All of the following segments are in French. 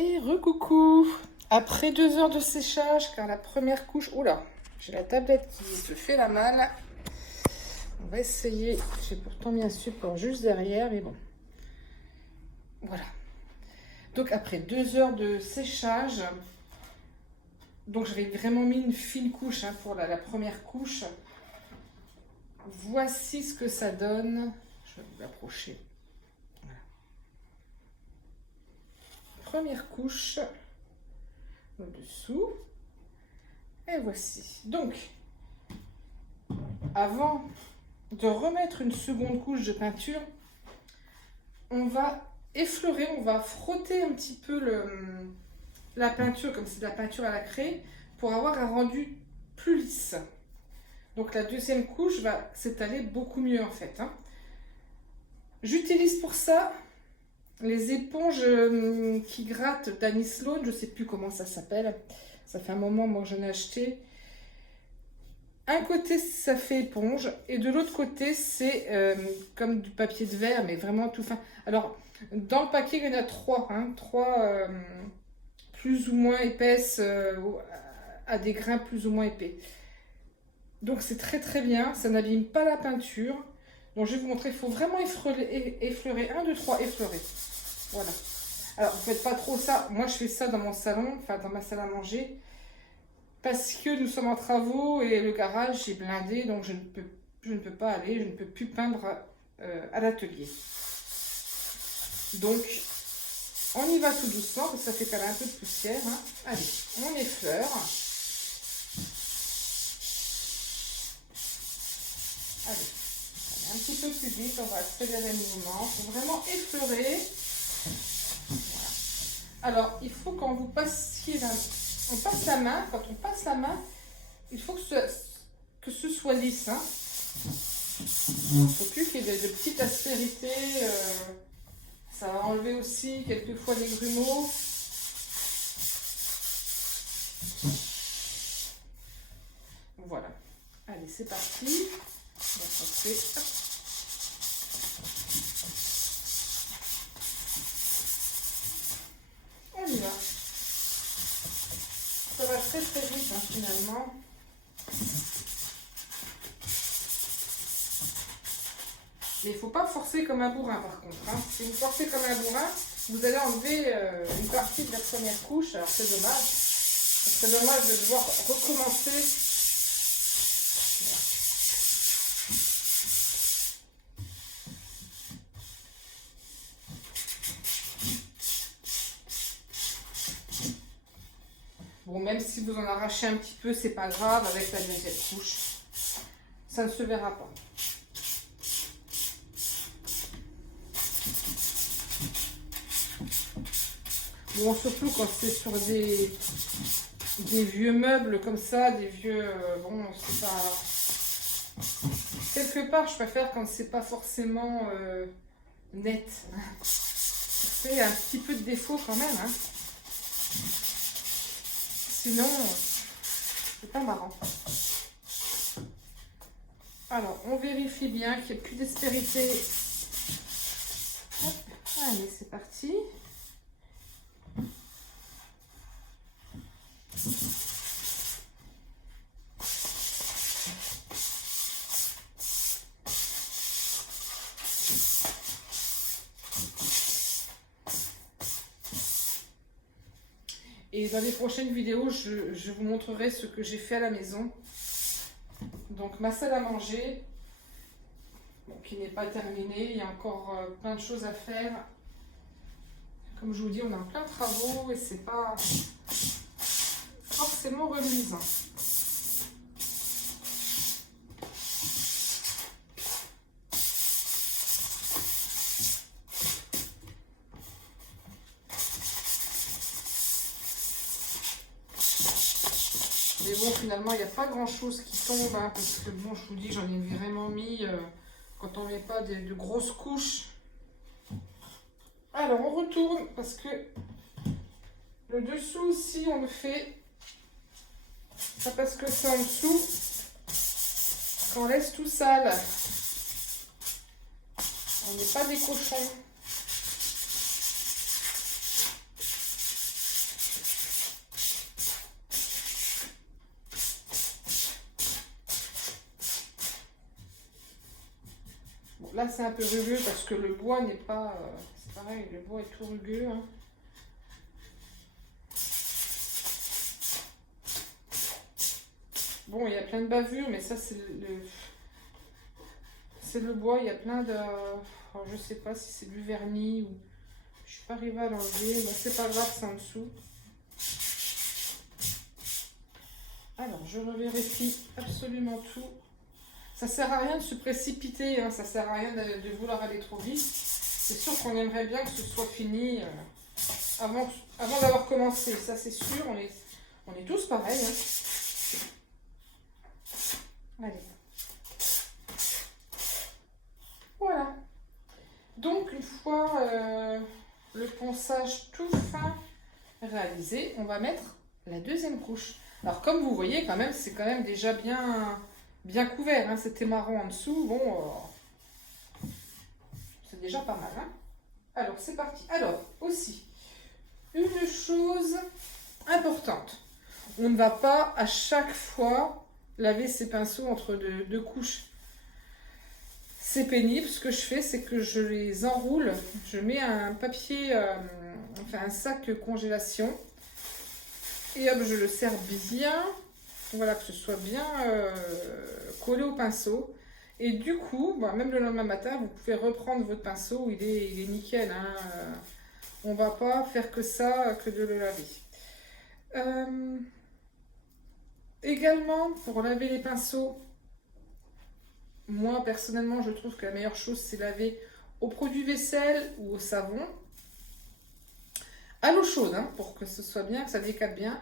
Et recoucou. Après 2 heures de séchage, car la première couche... Oula, j'ai la tablette qui se fait la malle. On va essayer. J'ai pourtant mis un support juste derrière, mais bon. Voilà. Donc après 2 heures de séchage, donc j'avais vraiment mis une fine couche pour la première couche. Voici ce que ça donne. Je vais vous l'approcher. Voilà. Première couche au-dessous. Et voici. Donc, avant de remettre une seconde couche de peinture, on va effleurer, on va frotter un petit peu la peinture, comme c'est de la peinture à la craie, pour avoir un rendu plus lisse. Donc la deuxième couche va s'étaler beaucoup mieux en fait. J'utilise pour ça les éponges qui grattent d'Annie Sloan, je ne sais plus comment ça s'appelle. Ça fait un moment moi j'en ai acheté. Un côté ça fait éponge et de l'autre côté c'est comme du papier de verre mais vraiment tout fin. Alors dans le paquet il y en a trois, trois plus ou moins épaisses à des grains plus ou moins épais. Donc c'est très très bien, ça n'abîme pas la peinture. Donc je vais vous montrer, il faut vraiment effleurer, 1, 2, 3, effleurer. Voilà. Alors vous faites pas trop ça, moi je fais ça dans mon salon, enfin dans ma salle à manger. Parce que nous sommes en travaux et le garage est blindé, donc je ne peux pas aller, je ne peux plus peindre à l'atelier. Donc, on y va tout doucement, parce que ça fait quand même un peu de poussière. Allez, on effleure. Allez, un petit peu plus vite, on va accélérer le mouvement. Il faut vraiment effleurer. Voilà. Alors, il faut quand vous passiez on passe la main, quand on passe la main, il faut que ce soit lisse. Il ne faut plus qu'il y ait de petites aspérités. Ça va enlever aussi quelquefois les grumeaux. Voilà. Allez, c'est parti. Donc, on fait, hop. On y va. Ça va très très vite finalement. Mais il ne faut pas forcer comme un bourrin par contre. Si vous forcez comme un bourrin, vous allez enlever une partie de la première couche. Alors c'est dommage. Ce serait dommage de devoir recommencer. Bon, même si vous en arrachez un petit peu, c'est pas grave avec la deuxième couche. Ça ne se verra pas. Bon, surtout quand c'est sur des vieux meubles comme ça, des vieux... bon, c'est pas... Quelque part, je préfère quand c'est pas forcément net. C'est un petit peu de défaut quand même. Sinon, c'est pas marrant. Alors, on vérifie bien qu'il n'y ait plus d'aspérité. Allez, c'est parti. Et dans les prochaines vidéos, je vous montrerai ce que j'ai fait à la maison. Donc ma salle à manger, bon, qui n'est pas terminée, il y a encore plein de choses à faire. Comme je vous dis, on est en plein travaux et c'est pas forcément reluisant. Mais bon, finalement, il n'y a pas grand chose qui tombe, parce que bon, je vous dis, j'en ai vraiment mis quand on ne met pas de grosses couches. Alors, on retourne parce que le dessous aussi, on le fait pas parce que c'est en dessous qu'on laisse tout sale. On n'est pas des cochons. Là, c'est un peu rugueux parce que le bois n'est pas... c'est pareil, le bois est tout rugueux. Hein. Bon, il y a plein de bavures, mais ça, c'est le bois. Il y a plein de... oh, je sais pas si c'est du vernis ou... Je suis pas arrivée à l'enlever. Bon, c'est pas grave, c'est en dessous. Alors, je revérifie absolument tout. Ça sert à rien de se précipiter, hein. Ça sert à rien de vouloir aller trop vite. C'est sûr qu'on aimerait bien que ce soit fini avant d'avoir commencé. Ça, c'est sûr. On est tous pareils. Hein. Allez. Voilà. Donc, une fois le ponçage tout fin réalisé, on va mettre la deuxième couche. Alors, comme vous voyez, quand même, c'est quand même déjà bien couvert. Hein. C'était marron en dessous. Bon, c'est déjà pas mal. Hein. Alors, c'est parti. Alors, aussi, une chose importante. On ne va pas à chaque fois laver ses pinceaux entre deux couches. C'est pénible. Ce que je fais, c'est que je les enroule. Je mets un papier, enfin un sac congélation. Et hop, je le serre bien. Voilà, que ce soit bien collé au pinceau. Et du coup, bah, même le lendemain matin, vous pouvez reprendre votre pinceau. Il est nickel. Hein. On va pas faire que ça, que de le laver. Également, pour laver les pinceaux, moi, personnellement, je trouve que la meilleure chose, c'est laver au produit vaisselle ou au savon. À l'eau chaude, hein, pour que ce soit bien, que ça décale bien.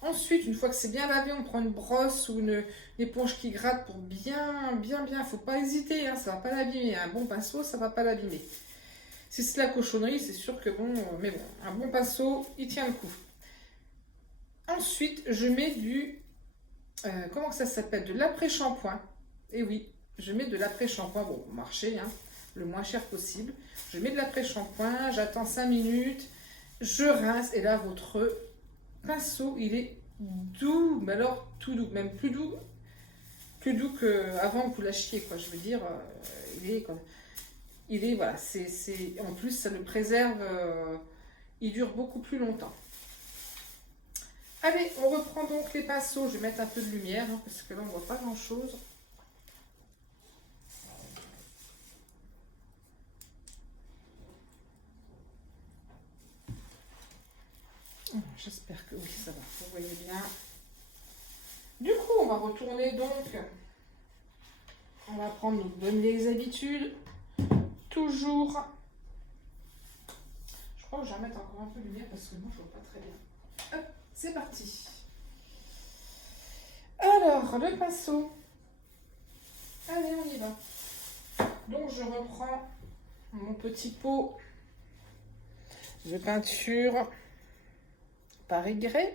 Ensuite, une fois que c'est bien lavé, on prend une brosse ou une éponge qui gratte pour bien. Faut pas hésiter, hein, ça va pas l'abîmer. Un bon pinceau, ça va pas l'abîmer. Si c'est la cochonnerie, c'est sûr que bon, mais bon, un bon pinceau, il tient le coup. Ensuite, je mets comment ça s'appelle? De l'après-shampoing. Et oui, je mets de l'après-shampoing, bon, au marché, hein, le moins cher possible. Je mets de l'après-shampoing, j'attends 5 minutes, je rince, et là, votre pinceau, il est doux, mais alors tout doux, même plus doux qu'avant que vous lâchiez, quoi. Je veux dire, il est, voilà, en plus, ça le préserve, il dure beaucoup plus longtemps. Allez, on reprend donc les pinceaux. Je vais mettre un peu de lumière, hein, parce que là, on ne voit pas grand-chose. J'espère que oui, ça va. Vous voyez bien. Du coup, on va retourner donc. On va prendre nos bonnes vieilles habitudes. Toujours. Je crois que je vais mettre encore un peu de lumière parce que moi, je ne vois pas très bien. Hop, c'est parti. Alors, le pinceau. Allez, on y va. Donc, je reprends mon petit pot de peinture Paris Grès.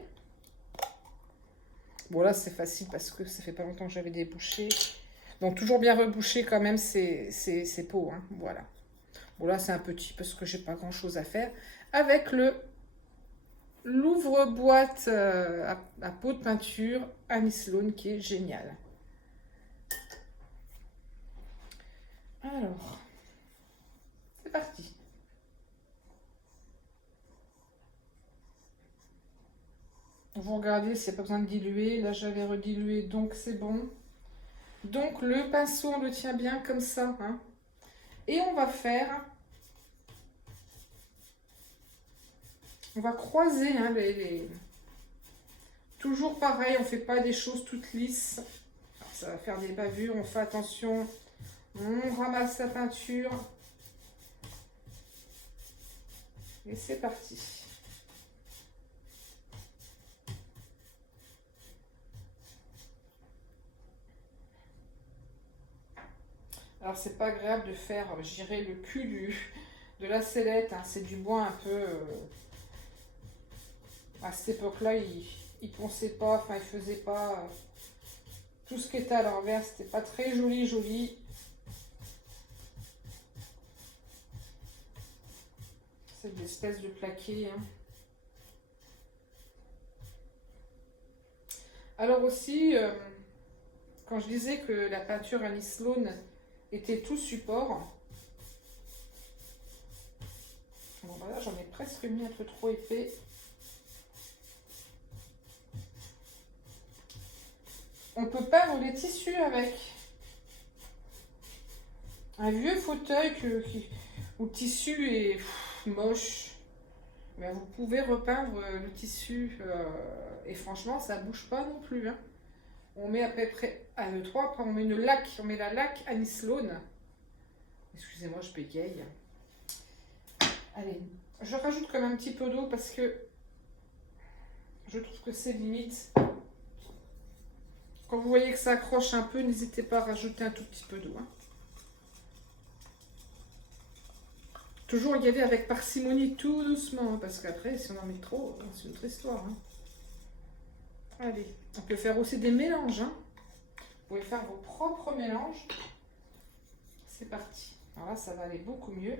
Bon, là, c'est facile parce que ça fait pas longtemps que j'avais débouché. Donc, toujours bien reboucher quand même ces pots. Hein. Voilà. Bon, là, c'est un petit parce que j'ai pas grand-chose à faire. Avec l'ouvre-boîte à pot de peinture Annie Sloan qui est génial. Alors, c'est parti. Vous regardez s'il n'y a pas besoin de diluer. Là, j'avais redilué, donc c'est bon. Donc, le pinceau, on le tient bien comme ça. Hein. Et on va faire... On va croiser hein, toujours pareil, on ne fait pas des choses toutes lisses. Alors, ça va faire des bavures, on fait attention. On ramasse la peinture. Et c'est parti. Alors, c'est pas agréable de faire girer le cul de la sellette. Hein. C'est du bois un peu... à cette époque-là, il ponçait pas, enfin, il faisait pas... tout ce qui était à l'envers, c'était pas très joli. C'est des espèces de plaqués. Hein. Alors aussi, quand je disais que la peinture Annie Sloan était tout support, Bon, voilà, j'en ai presque mis un peu trop épais. On peut peindre les tissus avec. Un vieux fauteuil où le tissu est moche. Mais vous pouvez repeindre le tissu et franchement, ça bouge pas non plus. Hein. On met à peu près 1, 2, 3. Après, on met la laque Anis Laune. Excusez-moi, je bégaye. Allez, je rajoute comme un petit peu d'eau parce que je trouve que c'est limite. Quand vous voyez que ça accroche un peu, n'hésitez pas à rajouter un tout petit peu d'eau. Hein. Toujours y aller avec parcimonie, tout doucement, hein, parce qu'après, si on en met trop, c'est une autre histoire. Hein. Allez, on peut faire aussi des mélanges. Hein. Vous pouvez faire vos propres mélanges. C'est parti. Alors là, ça va aller beaucoup mieux.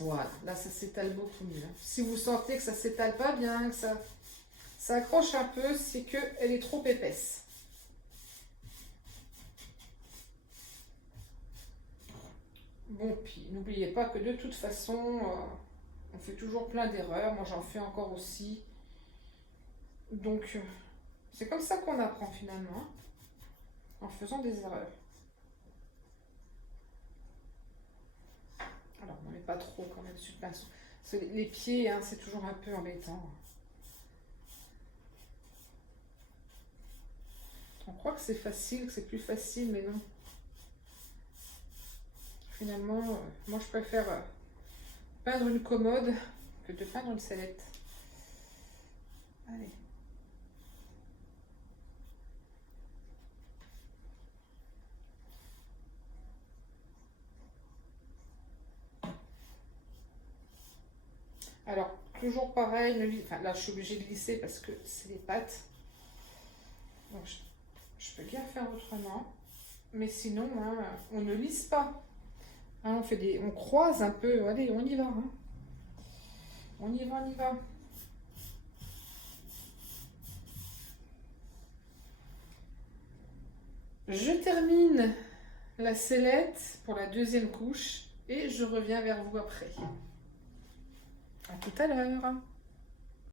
Voilà, là, ça s'étale beaucoup mieux. Hein. Si vous sentez que ça s'étale pas bien, que ça accroche un peu, c'est qu'elle est trop épaisse. Bon, puis n'oubliez pas que de toute façon, on fait toujours plein d'erreurs. Moi, j'en fais encore aussi. Donc, c'est comme ça qu'on apprend finalement, hein, en faisant des erreurs. Alors, on n'en met pas trop quand même sur le pinceau. Parce que les pieds, hein, c'est toujours un peu embêtant. On croit que c'est facile, que c'est plus facile, mais non. Finalement, moi je préfère peindre une commode que de peindre une sellette. Allez. Alors, toujours pareil, enfin, là je suis obligée de lisser parce que c'est les pattes. Donc, je peux bien faire autrement. Mais sinon, hein, on ne lisse pas. Hein, on croise un peu. Allez, on y va. Hein. On y va, on y va. Je termine la sellette pour la deuxième couche et je reviens vers vous après. À tout à l'heure.